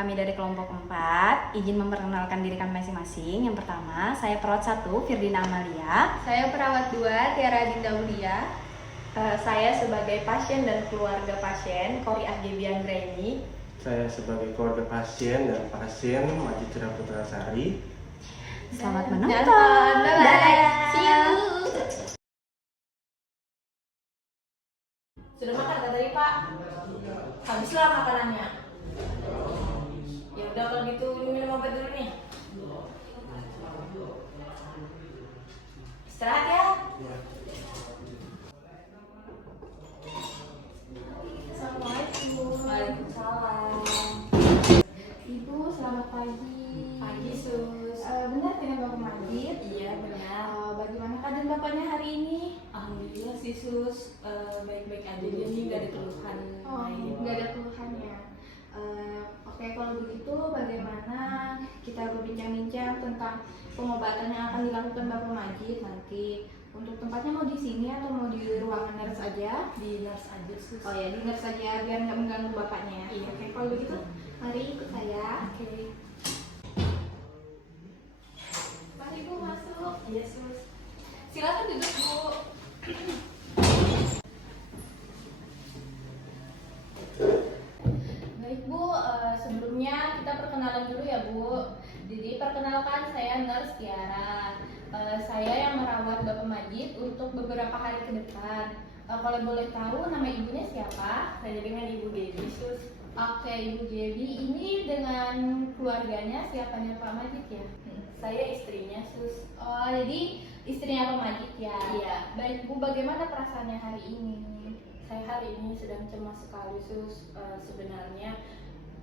Kami dari kelompok 4 izin memperkenalkan diri kami masing-masing. Yang pertama, saya perawat 1 Firdina Amalia. Saya perawat 2 Tiara Dinda Ulia. Saya sebagai pasien dan keluarga pasien Kori Ahgebi Anggraini. Saya sebagai keluarga pasien dan pasien Majid Cerah Putra Sari. Selamat menonton. Bye-bye. See you. Sudah makan nggak tadi Pak? Habislah makanannya. Ya udah kalau gitu minum obat dulu nih. Istirahat ya. Assalamualaikum. Waalaikumsalam. Ibu, selamat pagi. Pagi Sus. Benar dengan Bapak Majid? Iya benar. Bagaimana keadaan Bapaknya hari ini? Alhamdulillah sih Sus, baik-baik aja dia nih, nggak ada keluhan lain. Nggak ada keluhannya. Oke, kalau begitu bagaimana kita berbincang-bincang tentang pengobatan yang akan dilakukan Bapak Majid nanti? Untuk tempatnya mau di sini atau mau di ruangan nurse aja? Di nurse aja Sus. Oh ya, di nurse saja biar nggak mengganggu bapaknya. Iya. Oke, kalau begitu mari ikut saya. Oke. Mari Bu masuk. Iya Sus. Silakan duduk Bu. Baik Bu, sebelumnya kita perkenalan dulu ya Bu. Jadi perkenalkan saya Nurse Tiara. Saya yang merawat Bapak Majid untuk beberapa hari ke depan. Kalau boleh tahu nama ibunya siapa? Saya dengan Ibu Dewi Sus. Oke, Ibu Dewi. Ini dengan keluarganya siapanya Pak Majid ya? Saya istrinya Sus. Oh, jadi istrinya Pak Majid ya? Iya. Baik Bu, bagaimana perasaannya hari ini? Saya hari ini sedang cemas sekali Sus. Sebenarnya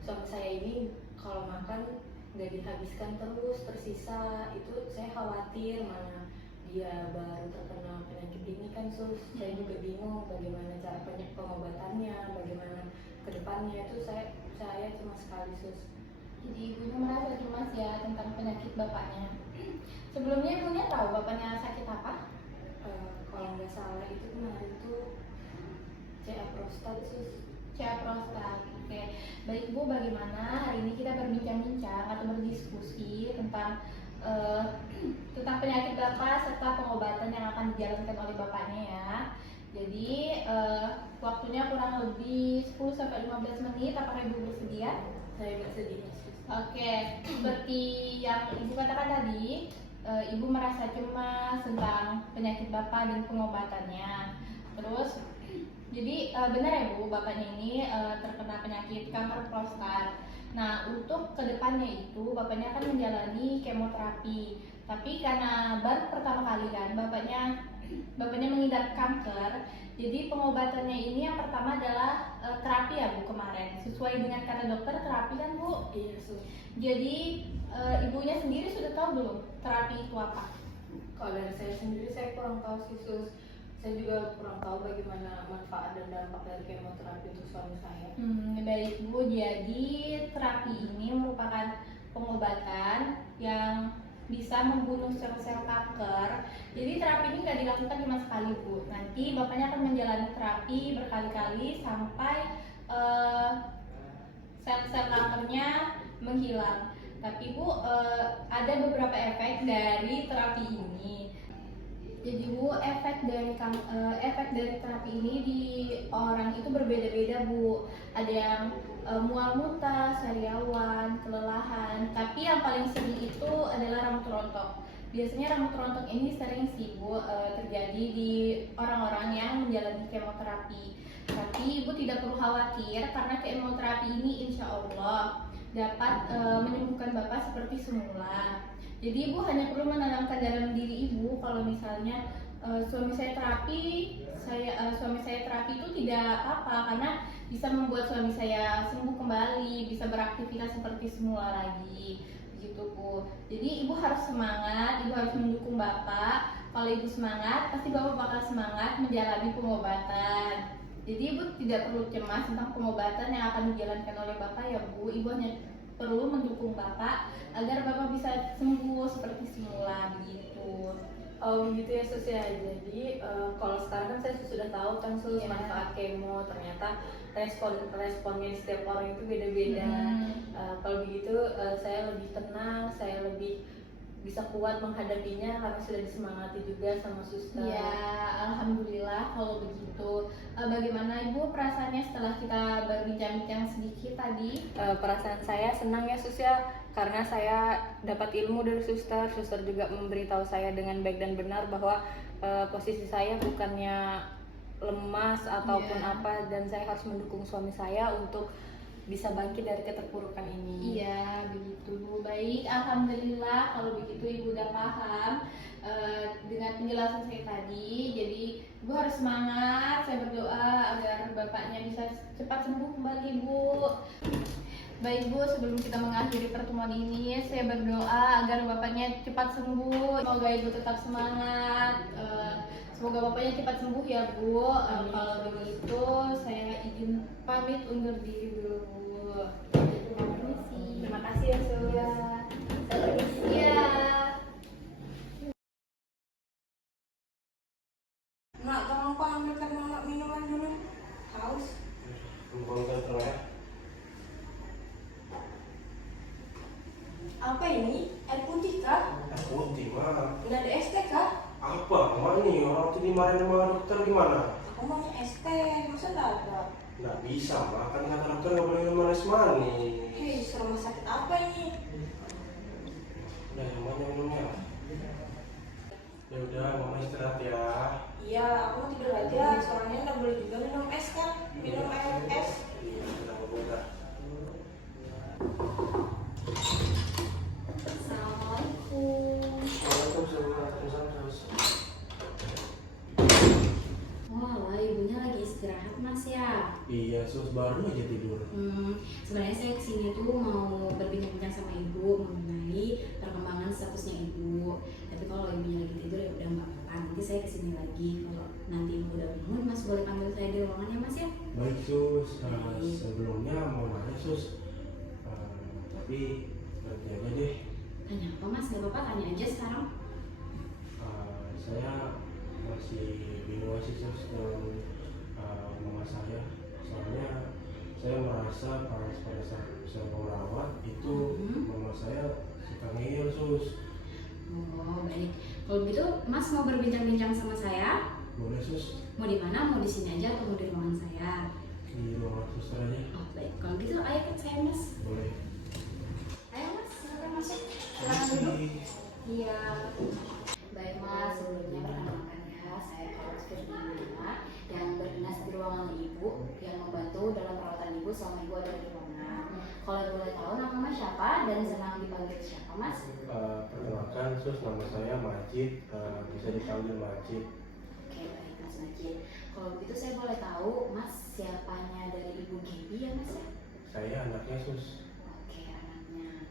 suami saya ini kalau makan nggak dihabiskan terus, tersisa. Itu saya khawatir mana dia baru terkena penyakit ini kan Sus. Saya juga bingung bagaimana cara pengobatannya, bagaimana kedepannya. Itu saya cemas sekali Sus. Jadi ibunya merasa cemas ya tentang penyakit bapaknya. Sebelumnya ibunya tahu bapaknya sakit apa? Kalau nggak salah itu kemarin tuh CA prostat Sus. CA prostat. Oke. Baik Bu, bagaimana hari ini kita berbincang-bincang atau berdiskusi tentang tentang penyakit bapak serta pengobatan yang akan dijalankan oleh bapaknya ya. Jadi waktunya kurang lebih 10-15 menit. Apakah Ibu bersedia? Saya bersedia Sus. Oke, seperti yang Ibu katakan tadi, Ibu merasa cemas tentang penyakit Bapak dan pengobatannya. Terus, jadi benar ya Bu, Bapaknya ini terkena penyakit kanker prostat. Nah, untuk kedepannya itu Bapaknya akan menjalani kemoterapi. Tapi karena baru pertama kali kan Bapaknya mengidap kanker, jadi pengobatannya ini yang pertama adalah terapi ya Bu kemarin. Sesuai dengan kata dokter terapi kan Bu? Iya Sus. Jadi ibunya sendiri sudah tahu belum terapi itu apa? Kalau dari saya sendiri saya kurang tahu sih Sus. Saya juga kurang tahu bagaimana manfaat dan dampak dari kemoterapi untuk suami saya. Baik Bu, jadi terapi ini merupakan pengobatan yang bisa membunuh sel-sel kanker. Jadi terapi ini nggak dilakukan cuma sekali Bu. Nanti bapaknya akan menjalani terapi berkali-kali sampai sel-sel kankernya menghilang. Tapi Bu, ada beberapa efek dari terapi ini. Jadi Bu, efek dari terapi ini di orang itu berbeda-beda Bu. Ada yang mual muntah, sariawan, kelelahan. Tapi yang paling sering itu adalah rambut rontok. Biasanya rambut rontok ini sering sih Bu terjadi di orang-orang yang menjalani kemoterapi. Tapi Ibu tidak perlu khawatir karena kemoterapi ini insya Allah dapat menyembuhkan Bapak seperti semula. Jadi Ibu hanya perlu menanamkan dalam diri Ibu kalau misalnya suami saya terapi itu tidak apa karena bisa membuat suami saya sembuh kembali, bisa beraktivitas seperti semula lagi. Begitu Bu. Jadi Ibu harus semangat, Ibu harus mendukung Bapak. Kalau Ibu semangat, pasti Bapak bakal semangat menjalani pengobatan. Jadi Ibu tidak perlu cemas tentang pengobatan yang akan dijalankan oleh Bapak ya Bu. Ibu hanya perlu mendukung Bapak agar Bapak bisa sembuh seperti semula begitu. Oh begitu ya sus ya. Jadi kalau sekarang kan saya sudah tahu kan sus Iya. manfaat kemo. Ternyata responnya setiap orang itu beda-beda. Kalau begitu saya lebih tenang, saya lebih bisa kuat menghadapinya karena sudah disemangati juga sama suster. Ya, alhamdulillah kalau begitu. Bagaimana Ibu perasaannya setelah kita berbincang-bincang sedikit tadi? Perasaan saya senang ya sus ya, karena saya dapat ilmu dari suster. Suster juga memberitahu saya dengan baik dan benar bahwa posisi saya bukannya lemas ataupun Iya. apa, dan saya harus mendukung suami saya untuk bisa bangkit dari keterpurukan ini. Iya, begitu Bu. Baik, alhamdulillah kalau begitu Ibu udah paham dengan penjelasan saya tadi. Jadi Ibu harus semangat. Saya berdoa agar bapaknya bisa cepat sembuh kembali, Bu. Baik Bu, sebelum kita mengakhiri pertemuan ini, saya berdoa agar bapaknya cepat sembuh. Semoga Ibu tetap semangat. Semoga bapaknya cepat sembuh ya Bu. Kalau begitu, saya izin pamit undur diri dulu Bu. Permisi. Terima kasih ya sus. Ya. Saya permisi. Iya. Nak, tolong Pak ambilkan mama minuman dulu. Haus. Kumpulkan terus ya. Apa ini? Air putih kah? Putih mah. Nggak ada es teh kah? Apa? Mama ini orang tadi dimarahin sama dokter gimana? Aku maunya es teh, masa nggak ada? Nggak bisa mah, kan kata dokter nggak boleh minum manis-manis. Hei, rumah sakit apa ini? Ya, semuanya minumnya. Ya udah, mama istirahat ya. Iya, aku mau tidur aja. Soalnya nggak boleh juga minum es kan? Minum air es. Iya, sudah udah. Assalamualaikum. Waalaikumsalam. Wah, ibunya lagi istirahat Mas ya. Iya, sus baru aja tidur. Sebenarnya saya kesini tuh mau berbincang-bincang sama ibu mengenai perkembangan statusnya ibu. Tapi kalau ibunya lagi tidur ya udah nggak apa-apa. Nanti saya kesini lagi. Kalau nanti ibu udah bangun, Mas boleh panggil saya di ruangan ya Mas ya. Baik sus, sebelumnya mau nanya sus, tapi nanti aja deh. Tanya apa Mas? Gak apa-apa, tanya aja sekarang. Saya masih bingung sih sus dengan mama saya. Soalnya saya merasa pada saat saya merawat itu mama saya suka ngeyel sus. Oh baik. Kalau gitu Mas mau berbincang-bincang sama saya? Boleh sus? Mau di mana? Mau di sini aja atau mau di ruangan saya? Di ruangan suster aja. Oh baik. Kalau gitu ayo ikut saya Mas. Boleh. Ayo Mas, silakan masuk. Silakan duduk. Iya. Baik Mas, sebelumnya perkenalkan ya, saya Carlos Firdina yang berdinas di ruangan ibu yang membantu dalam perawatan ibu selama ibu ada di ruangan. Kalau boleh tahu nama Mas siapa dan senang dipanggil siapa Mas? Perkenalkan sus, nama saya Majid, bisa dipanggil Majid. Oke baik Mas Majid. Kalau begitu saya boleh tahu Mas siapanya dari Ibu Gaby ya Mas ya? Saya anaknya sus. Oke anaknya.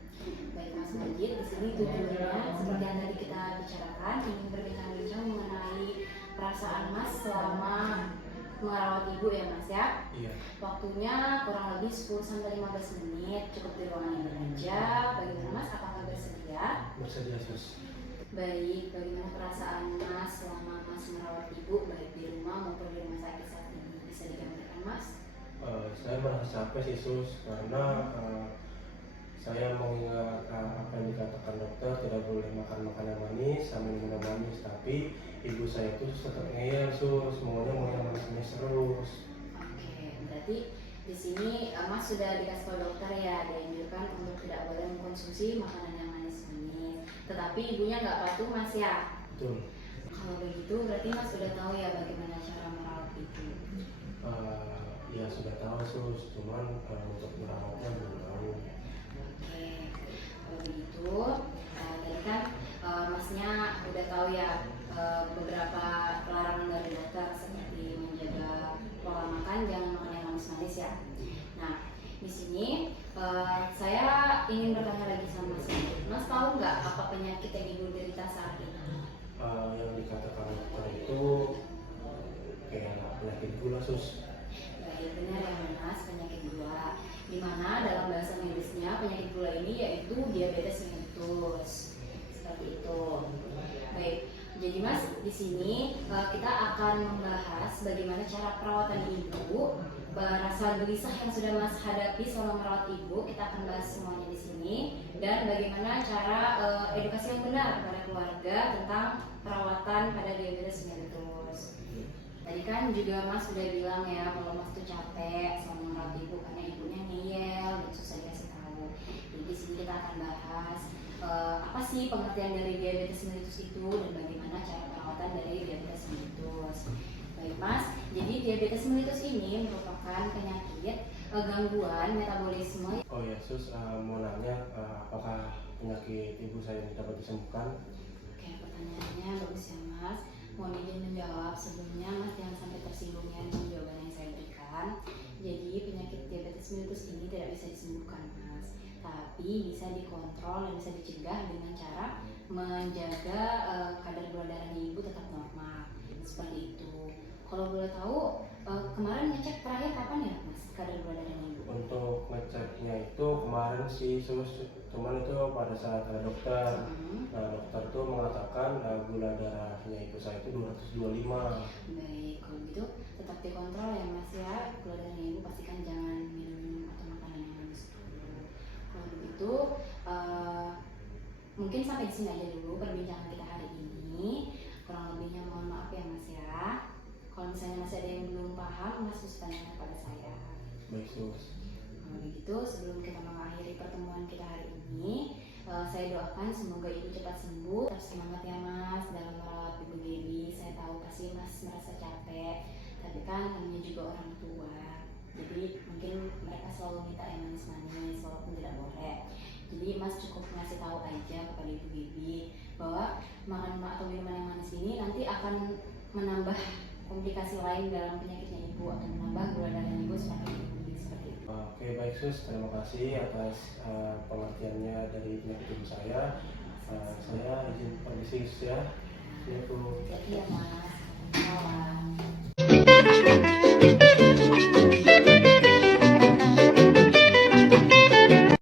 Baik Mas Majid, di sini tujuannya seperti yang tadi kita bicarakan ingin berbincang-bincang mengenai perasaan Mas selama merawat ibu ya Mas ya. Iya. Waktunya kurang lebih 10-15 menit, cukup di ruangan ini aja. Bagaimana Mas? Apakah bersedia? Bersedia sus. Baik, bagaimana perasaan Mas selama Mas merawat ibu baik di rumah maupun di rumah sakit saat ini? Bisa digambarkan Mas? Saya merasa capek sih sus, karena saya mengingat apa yang dikatakan dokter, tidak boleh makan makanan manis sama minum manis, tapi ibu saya itu tetap ngeyel sus, maunya mau yang manis-manis terus. Oke, berarti di sini Mas sudah dikasih tahu dokter ya, dianjurkan untuk tidak boleh mengkonsumsi makanan yang manis-manis. Tetapi ibunya nggak patuh Mas ya. Betul. Kalau begitu berarti Mas sudah tahu ya bagaimana cara merawat ibu. Ya sudah tahu sus, cuman untuk merawatnya belum tahu. Oke, kalau begitu tadi kan Masnya udah tahu ya beberapa larangan dari dokter seperti menjaga pola makan, jangan makan yang manis-manis ya. Nah, di sini saya ingin bertanya lagi sama Mas. Mas tahu nggak apa penyakit yang ibu derita saat ini? Yang dikatakan dokter itu kayak penyakit gula sus. Baik, benar ya Mas, penyakit gula. Dimana dalam bahasa medisnya penyakit gula ini yaitu diabetes mellitus. Seperti itu. Baik, Jadi Mas, di sini kita akan membahas bagaimana cara perawatan ibu, rasa gelisah yang sudah Mas hadapi selama merawat ibu, kita akan bahas semuanya di sini, dan bagaimana cara edukasi yang benar kepada keluarga tentang perawatan pada diabetes mellitus. Tadi kan juga Mas sudah bilang ya kalau Mas tuh capek selama merawat ibu karena ibunya ngeyel dan susah dikasih tahu. Jadi di sini kita akan bahas apa sih pengertian dari diabetes mellitus itu dan bagaimana cara perawatan dari diabetes mellitus. Baik Mas, jadi diabetes mellitus ini merupakan penyakit gangguan metabolisme. Oh ya Sus, mau nanya apakah penyakit ibu saya ini dapat disembuhkan? Oke, pertanyaannya bagus ya Mas. Mohon izin menjawab sebelumnya Mas, jangan sampai tersinggung ya dengan jawaban yang saya berikan. Jadi penyakit diabetes mellitus ini tidak bisa disembuhkan Mas, tapi bisa dikontrol dan bisa dicegah dengan cara menjaga kadar gula darahnya ibu tetap normal seperti itu. Kalau boleh tahu kemarin ngecek terakhir kapan ya Mas kadar gula darahnya ibu? Untuk ngeceknya itu kemarin sih Sus, cuman itu pada saat ada dokter. Nah dokter tuh mengatakan gula darahnya ibu saya itu 225. Baik, kalau gitu tetap dikontrol ya Mas ya. Gula darahnya ibu pastikan jangan minum atau makanan yang manis dulu. Kalau begitu mungkin sampai di sini aja dulu perbincangan kita hari ini. Kurang lebihnya mohon maaf ya Mas ya. Kalau misalnya masih ada yang belum paham, Mas bisa tanya kepada saya. Baik Sus. Kalau begitu, sebelum kita mengakhiri pertemuan kita hari ini, saya doakan semoga ibu cepat sembuh. Terus semangat ya Mas dalam merawat ibu baby. Saya tahu pasti Mas merasa capek, tapi kan namanya juga orang tua. Jadi mungkin mereka selalu minta yang manis-manis walaupun tidak boleh. Jadi Mas cukup ngasih tahu aja kepada ibu baby bahwa makan atau minuman yang manis ini nanti akan menambah komplikasi lain dalam penyakitnya ibu atau menambah gula darah ibu seperti itu. Oke baik Sus, terima kasih atas pengertiannya dari penyakit ibu saya. Saya izin permisi Sus ya. Assalamualaikum. Iya.